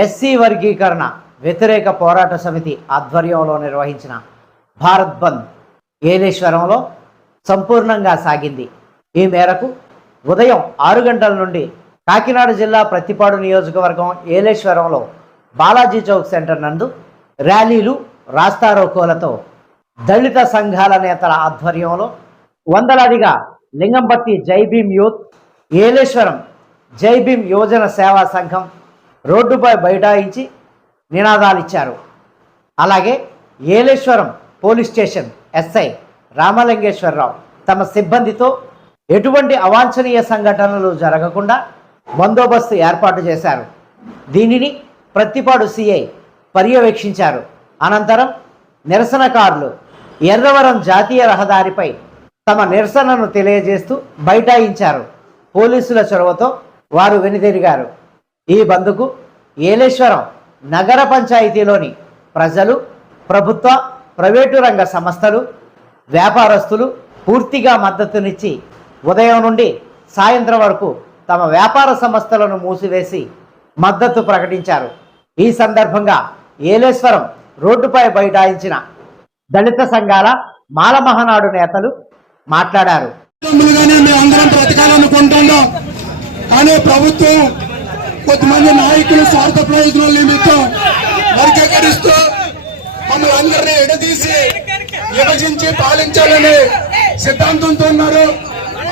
SC వర్గీకరణ వ్యతిరేక పోరాట సమితి ఆధ్వర్యంలో నిర్వహించిన భారత్ బంద్ ఏలేశ్వరంలో సంపూర్ణంగా సాగింది. ఈ మేరకు ఉదయం ఆరు గంటల నుండి కాకినాడ జిల్లా ప్రతిపాడు నియోజకవర్గం ఏలేశ్వరంలో బాలాజీ చౌక్ సెంటర్ నందు ర్యాలీలు రాస్తారోకోలతో దళిత సంఘాల నేతల ఆధ్వర్యంలో వందలాదిగా లింగంపత్తి జై భీమ్ యూత్ ఏలేశ్వరం జై భీమ్ యువజన సేవా సంఘం రోడ్డుపై బైఠాయించి నినాదాలు ఇచ్చారు. అలాగే Yeleswaram police station SI Ramalingeswararao తమ సిబ్బందితో ఎటువంటి అవాంఛనీయ సంఘటనలు జరగకుండా బందోబస్తు ఏర్పాటు చేశారు. దీనిని ప్రతిపాడు సిఐ పర్యవేక్షించారు. అనంతరం నిరసనకారులు ఎర్రవరం జాతీయ రహదారిపై తమ నిరసనను తెలియజేస్తూ బైఠాయించారు. పోలీసుల చొరవతో వారు వెనుదిరిగారు. ఈ బంద్కు ఏలేశ్వరం నగర పంచాయతీలోని ప్రజలు ప్రభుత్వ ప్రైవేటు రంగ సంస్థలు వ్యాపారస్తులు పూర్తిగా మద్దతునిచ్చి ఉదయం నుండి సాయంత్రం వరకు తమ వ్యాపార సంస్థలను మూసివేసి మద్దతు ప్రకటించారు. ఈ సందర్భంగా ఏలేశ్వరం రోడ్డుపై బైఠాయించిన దళిత సంఘాల మాల మహానాడు నేతలు మాట్లాడారు. కానీ ప్రభుత్వం కొంతమంది నాయకులు స్వార్థ ప్రయోజనాల నిమిత్తం వర్గీకరిస్తూ మమ్మల్ని అందరినీ ఎడదీసి విభజించి పాలించాలని సిద్ధాంతంతో ఉన్నారు.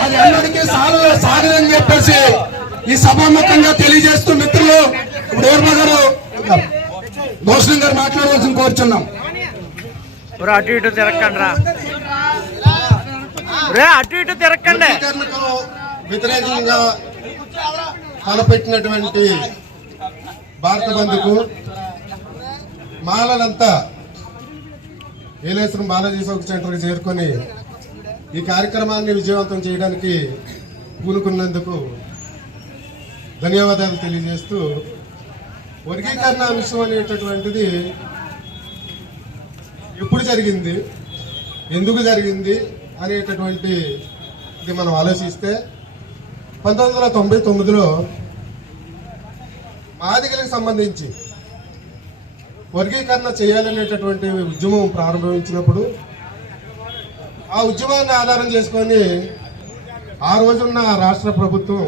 అది అందరికీ సాగ సాగదని చెప్పేసి ఈ సభాముఖంగా తెలియజేస్తూ మిత్రులు ఇప్పుడు ఏర్మ గారు భూషణ్ గారు మాట్లాడవలసిన కోరుచున్నాం. అటు ఇటు రా. రే అటు ఇటు తిరక్కండి. వర్గీకరణకు వ్యతిరేకంగా తలపెట్టినటువంటి భారత బంధుకు మాలలంతా ఏలేశ్వరం బాలాజీ సౌక్ సెంటర్కి చేరుకొని ఈ కార్యక్రమాన్ని విజయవంతం చేయడానికి పూనుకున్నందుకు ధన్యవాదాలు తెలియజేస్తూ వర్గీకరణ అంశం అనేటటువంటిది ఎప్పుడు జరిగింది ఎందుకు జరిగింది అనేటటువంటి ఇది మనం ఆలోచిస్తే పంతొమ్మిది వందల తొంభై తొమ్మిదిలో మాదిగలకు సంబంధించి వర్గీకరణ చేయాలనేటటువంటి ఉద్యమం ప్రారంభించినప్పుడు ఆ ఉద్యమాన్ని ఆధారం చేసుకొని ఆ రోజున్న రాష్ట్ర ప్రభుత్వం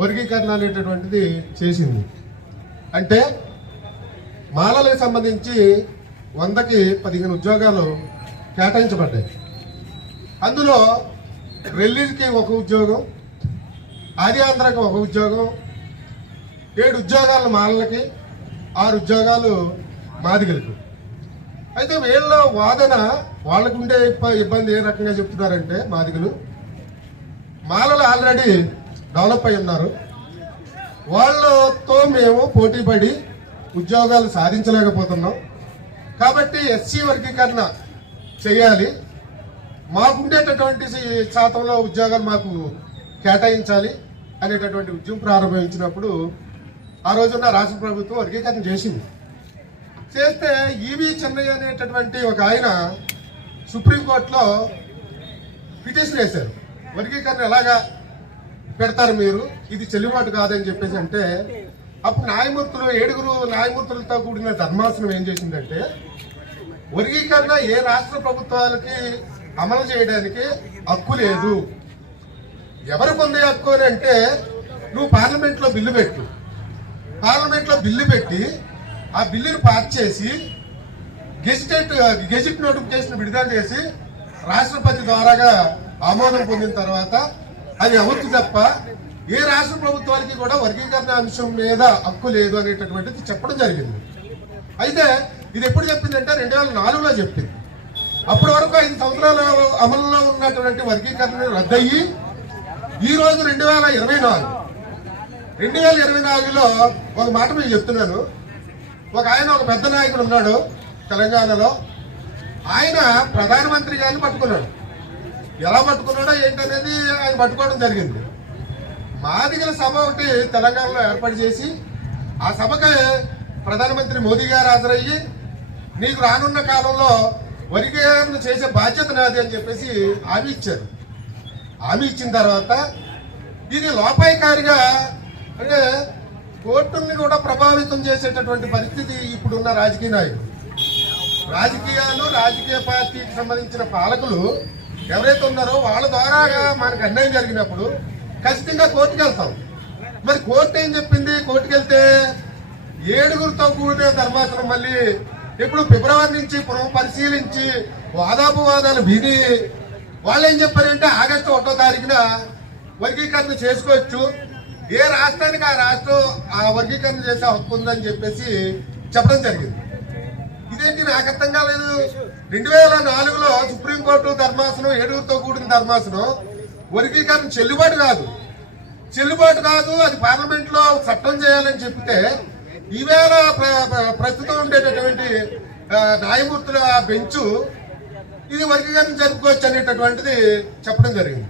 వర్గీకరణ అనేటటువంటిది చేసింది. అంటే మాలలకు సంబంధించి వందకి పదిహేను ఉద్యోగాలు కేటాయించబడ్డాయి. అందులో రెల్లీకి ఒక ఉద్యోగం ఆర్యాంధ్రకి ఒక ఉద్యోగం ఏడు ఉద్యోగాలు మాలలకి ఆరు ఉద్యోగాలు మాదిగలకు. అయితే వీళ్ళ వాదన వాళ్ళకుండే ఇబ్బ- ఇబ్బంది ఏ రకంగా చెప్తున్నారంటే మాదిగలు మాలలు ఆల్రెడీ డెవలప్ అయి ఉన్నారు. వాళ్ళతో మేము పోటీ పడి ఉద్యోగాలు సాధించలేకపోతున్నాం. కాబట్టి ఎస్సీ వర్గీకరణ చేయాలి. మాకుండేటటువంటి శాతంలో ఉద్యోగాలు మాకు కేటాయించాలి అనేటటువంటి ఉద్యమం ప్రారంభించినప్పుడు ఆ రోజున రాష్ట్ర ప్రభుత్వం వర్గీకరణ చేసింది. చేస్తే ఈవి చెన్నయ్య అనేటటువంటి ఒక ఆయన సుప్రీంకోర్టులో పిటిషన్ వేశారు. వర్గీకరణ ఎలాగా పెడతారు మీరు? ఇది చెల్లుబాటు కాదని చెప్పేసి అంటే అప్పుడు న్యాయమూర్తులు ఏడుగురు న్యాయమూర్తులతో కూడిన ధర్మాసనం ఏం చేసిందంటే వర్గీకరణ ఏ రాష్ట్ర ప్రభుత్వాలకి అమలు చేయడానికి హక్కు లేదు. ఎవరు పొందే హక్కు అని అంటే నువ్వు పార్లమెంట్లో బిల్లు పెట్టు. పార్లమెంట్లో బిల్లు పెట్టి ఆ బిల్లును పాస్ చేసి గెజిటెట్ గెజిట్ నోటిఫికేషన్ విడుదల చేసి రాష్ట్రపతి ద్వారాగా ఆమోదం పొందిన తర్వాత అది ఎవరికి తప్ప ఏ రాష్ట్ర ప్రభుత్వానికి కూడా వర్గీకరణ అంశం మీద హక్కు లేదు అనేటటువంటిది చెప్పడం జరిగింది. అయితే ఇది ఎప్పుడు చెప్పిందంటే రెండు వేల నాలుగులో చెప్పింది. అప్పటి వరకు ఐదు సంవత్సరాల అమలులో ఉన్నటువంటి వర్గీకరణ రద్దయ్యి ఈ రోజు రెండు వేల ఇరవై నాలుగు. రెండు వేల ఇరవై నాలుగులో ఒక మాట మీకు చెప్తున్నాను. ఒక ఆయన ఒక పెద్ద నాయకుడు ఉన్నాడు తెలంగాణలో. ఆయన ప్రధానమంత్రి గారిని పట్టుకున్నాడు. ఎలా పట్టుకున్నాడో ఏంటనేది ఆయన పట్టుకోవడం జరిగింది. మాదిగల సభ ఒకటి తెలంగాణలో ఏర్పాటు చేసి ఆ సభకి ప్రధానమంత్రి మోదీ గారు హాజరయ్యి నీకు రానున్న కాలంలో వర్గీకరణ చేసే బాధ్యత నాది అని చెప్పేసి హామీ ఇచ్చారు. హామీ ఇచ్చిన తర్వాత ఇది లోపాయికారిగా అంటే కోర్టుల్ని కూడా ప్రభావితం చేసేటటువంటి పరిస్థితి ఇప్పుడున్న రాజకీయ నాయకులు. రాజకీయాలు రాజకీయ పార్టీకి సంబంధించిన పాలకులు ఎవరైతే ఉన్నారో వాళ్ళ ద్వారాగా మనకు అన్యాయం జరిగినప్పుడు ఖచ్చితంగా కోర్టుకు వెళ్తాం మరి కోర్టు ఏం చెప్పింది? కోర్టుకు వెళ్తే ఏడుగురితో కూడిన ధర్మాసనం మళ్ళీ ఇప్పుడు ఫిబ్రవరి నుంచి పునః పరిశీలించి వాదాపవాదాలు విని వాళ్ళు ఏం చెప్పారంటే ఆగస్టు ఒకటో తారీఖున వర్గీకరణ చేసుకోవచ్చు. ఏ రాష్ట్రానికి ఆ రాష్ట్రం ఆ వర్గీకరణ చేసే హక్కు ఉందని చెప్పేసి చెప్పడం జరిగింది. ఇదేంటి నాకు అర్థం కాలేదు? రెండు వేల నాలుగులో సుప్రీంకోర్టు ధర్మాసనం ఏడుగురితో కూడిన ధర్మాసనం వర్గీకరణ చెల్లుబాటు కాదు. చెల్లుబాటు కాదు అది పార్లమెంట్లో చట్టం చేయాలని చెప్తే ఈవేళ ప్ర- ప్రస్తుతం ఉండేటటువంటి న్యాయమూర్తుల బెంచు ఇది వర్గీకరణ జరుపుకోవచ్చు అనేటటువంటిది చెప్పడం జరిగింది.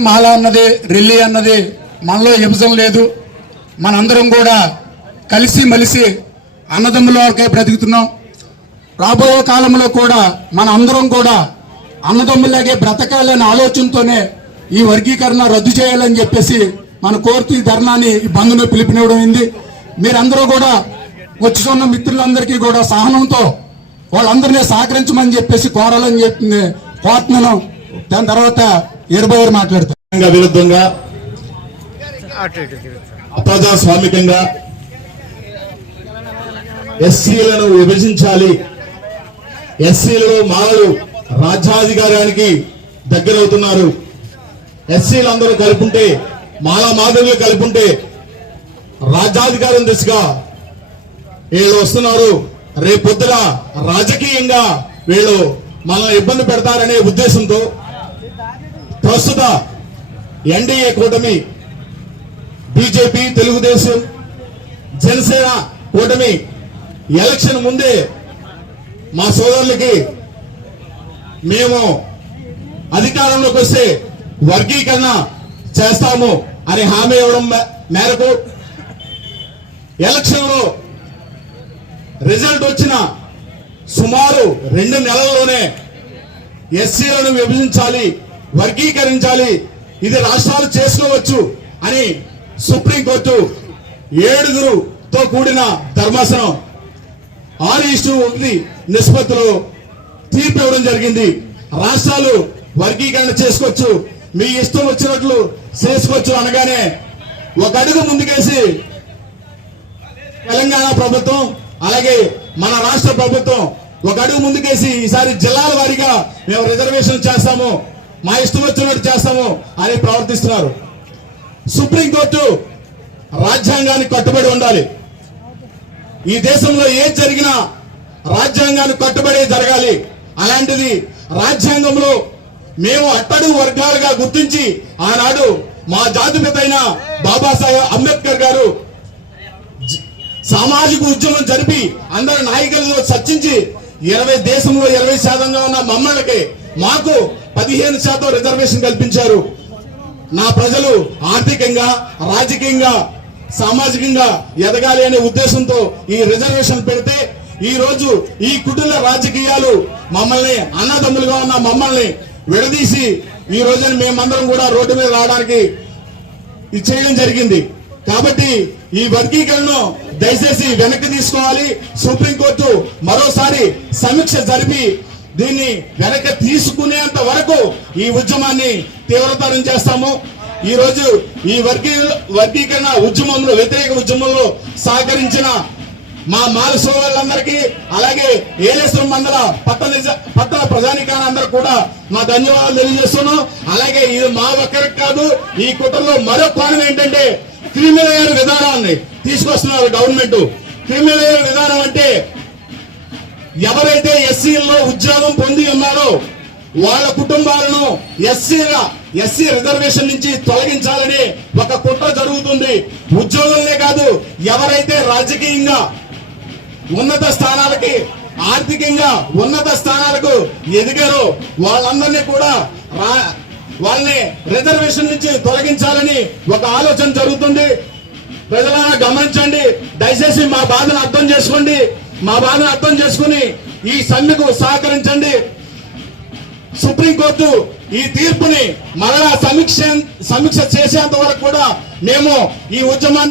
మాల అన్నది రిల్లీ అన్నది మనలో విభజన లేదు. మనందరం కూడా కలిసి మలిసి అన్నదమ్ములకే బ్రతుకుతున్నాం. రాబోయే కాలంలో కూడా మన అందరం కూడా అన్నదమ్ములాగే బ్రతకాలనే ఆలోచనతోనే ఈ వర్గీకరణ రద్దు చేయాలని చెప్పేసి మన కోర్టు ఈ ధర్నాన్ని ఈ బంధును పిలుపునివ్వడం మీరందరూ కూడా వచ్చి ఉన్న మిత్రులందరికీ కూడా సహనంతో వాళ్ళందరినీ సహకరించమని చెప్పేసి కోరాలని చెప్పింది కోరుతున్నాను. దాని తర్వాత ఇరవై మాట్లాడతాను విరుద్ధంగా ప్రజాస్వామికంగా ఎస్సీలను విభజించాలి. ఎస్సీలలో మాలలు రాజ్యాధికారానికి దగ్గరవుతున్నారు. ఎస్సీలందరూ కలుపుంటే మాలా మాదిరిలు కలుపుంటే రాజ్యాధికారం దిశగా వీళ్ళు వస్తున్నారు. రేపొద్దున రాజకీయంగా వీళ్ళు మనల్ని ఇబ్బంది పెడతారనే ఉద్దేశంతో ప్రస్తుత ఎన్డీఏ కూటమి బీజేపీ తెలుగుదేశం జనసేన కూటమి ఎలక్షన్ ముందే మా సోదరులకి మేము అధికారంలోకి వస్తే వర్గీకరణ చేస్తాము అని హామీ ఇవ్వడం మే- మేరకు ఎలక్షన్లో రిజల్ట్ వచ్చిన సుమారు రెండు నెలల్లోనే ఎస్సీలను విభజించాలి వర్గీకరించాలి ఇది రాష్ట్రాలు చేసుకోవచ్చు అని సుప్రీంకోర్టు ఏడుగురుతో కూడిన ధర్మాసనం ఆరు ఇష్టు ఒకటి నిష్పత్తిలో తీర్పు ఇవ్వడం జరిగింది. రాష్ట్రాలు వర్గీకరణ చేసుకోవచ్చు. మీ ఇష్టం వచ్చినట్లు చేసుకోవచ్చు అనగానే ఒక అడుగు ముందుకేసి తెలంగాణ ప్రభుత్వం అలాగే మన రాష్ట్ర ప్రభుత్వం ఒక అడుగు ముందుకేసి ఈసారి జిల్లాల వారీగా మేము రిజర్వేషన్ చేస్తాము. మా ఇష్టం వచ్చినట్టు చేస్తాము అని ప్రవర్తిస్తున్నారు. సుప్రీంకోర్టు రాజ్యాంగానికి కట్టుబడి ఉండాలి. ఈ దేశంలో ఏది జరిగినా రాజ్యాంగానికి కట్టుబడి జరగాలి. అలాంటిది రాజ్యాంగంలో మేము అట్టడు వర్గాలుగా గుర్తించి ఆనాడు మా జాతిపిత అయిన బాబాసాహెబ్ అంబేద్కర్ గారు సామాజిక ఉద్యమం జరిపి అందరి నాయకులతో చర్చించి ఇరవై దేశంలో ఇరవై శాతంగా ఉన్న మమ్మలకి మాకు పదిహేను శాతం రిజర్వేషన్ కల్పించారు. నా ప్రజలు ఆర్థికంగా రాజకీయంగా సామాజికంగా ఎదగాలి అనే ఉద్దేశంతో ఈ రిజర్వేషన్ పెడితే ఈ రోజు ఈ కుటుంబ రాజకీయాలు మమ్మల్ని అన్నదమ్ములుగా ఉన్న మమ్మల్ని విడదీసి ఈ రోజున మేమందరం కూడా రోడ్డు మీద రావడానికి చేయడం జరిగింది. కాబట్టి ఈ వర్గీకరణను దయచేసి వెనక్కి తీసుకోవాలి. సుప్రీంకోర్టు మరోసారి సమీక్ష జరిపి దీన్ని వెనక తీసుకునేంత వరకు ఈ ఉద్యమాన్ని తీవ్రతరం చేస్తాము. ఈ రోజు ఈ వర్గీ వర్గీకరణ ఉద్యమంలో వ్యతిరేక ఉద్యమంలో సహకరించిన మా మాల సోదరులందరికీ అలాగే ఏలేశ్వరం మండల పట్టణ నిజ- పట్టణ అందరూ కూడా మా ధన్యవాదాలు తెలియజేస్తున్నాం. అలాగే ఇది మా ఒక్కరికి కాదు ఈ కుటుంబంలో మరో కోణం ఏంటంటే క్రిమినల్ విధానాన్ని తీసుకొస్తున్నారు గవర్నమెంట్. క్రిమినల్ విధానం అంటే ఎవరైతే ఎస్సీల్లో ఉద్యోగం పొంది ఉన్నారో వాళ్ళ కుటుంబాలను ఎస్సీల ఎస్సీ రిజర్వేషన్ నుంచి తొలగించాలని ఒక కుట్ర జరుగుతుంది. ఉద్యోగంలే కాదు ఎవరైతే రాజకీయంగా ఉన్నత స్థానాలకి ఆర్థికంగా ఉన్నత స్థానాలకు ఎదిగారో వాళ్ళందరినీ కూడా రా- వాళ్ళని రిజర్వేషన్ నుంచి తొలగించాలని ఒక ఆలోచన జరుగుతుంది. ప్రజలను గమనించండి దయచేసి మా బాధను అర్థం చేసుకోండి. మా బాధను అర్థం చేసుకుని ఈ సమ్మెకు సహకరించండి. సుప్రీంకోర్టు ఈ తీర్పుని మరలా సమీక్ష సమీక్ష చేసేంత వరకు కూడా మేము ఈ ఉద్యమాన్ని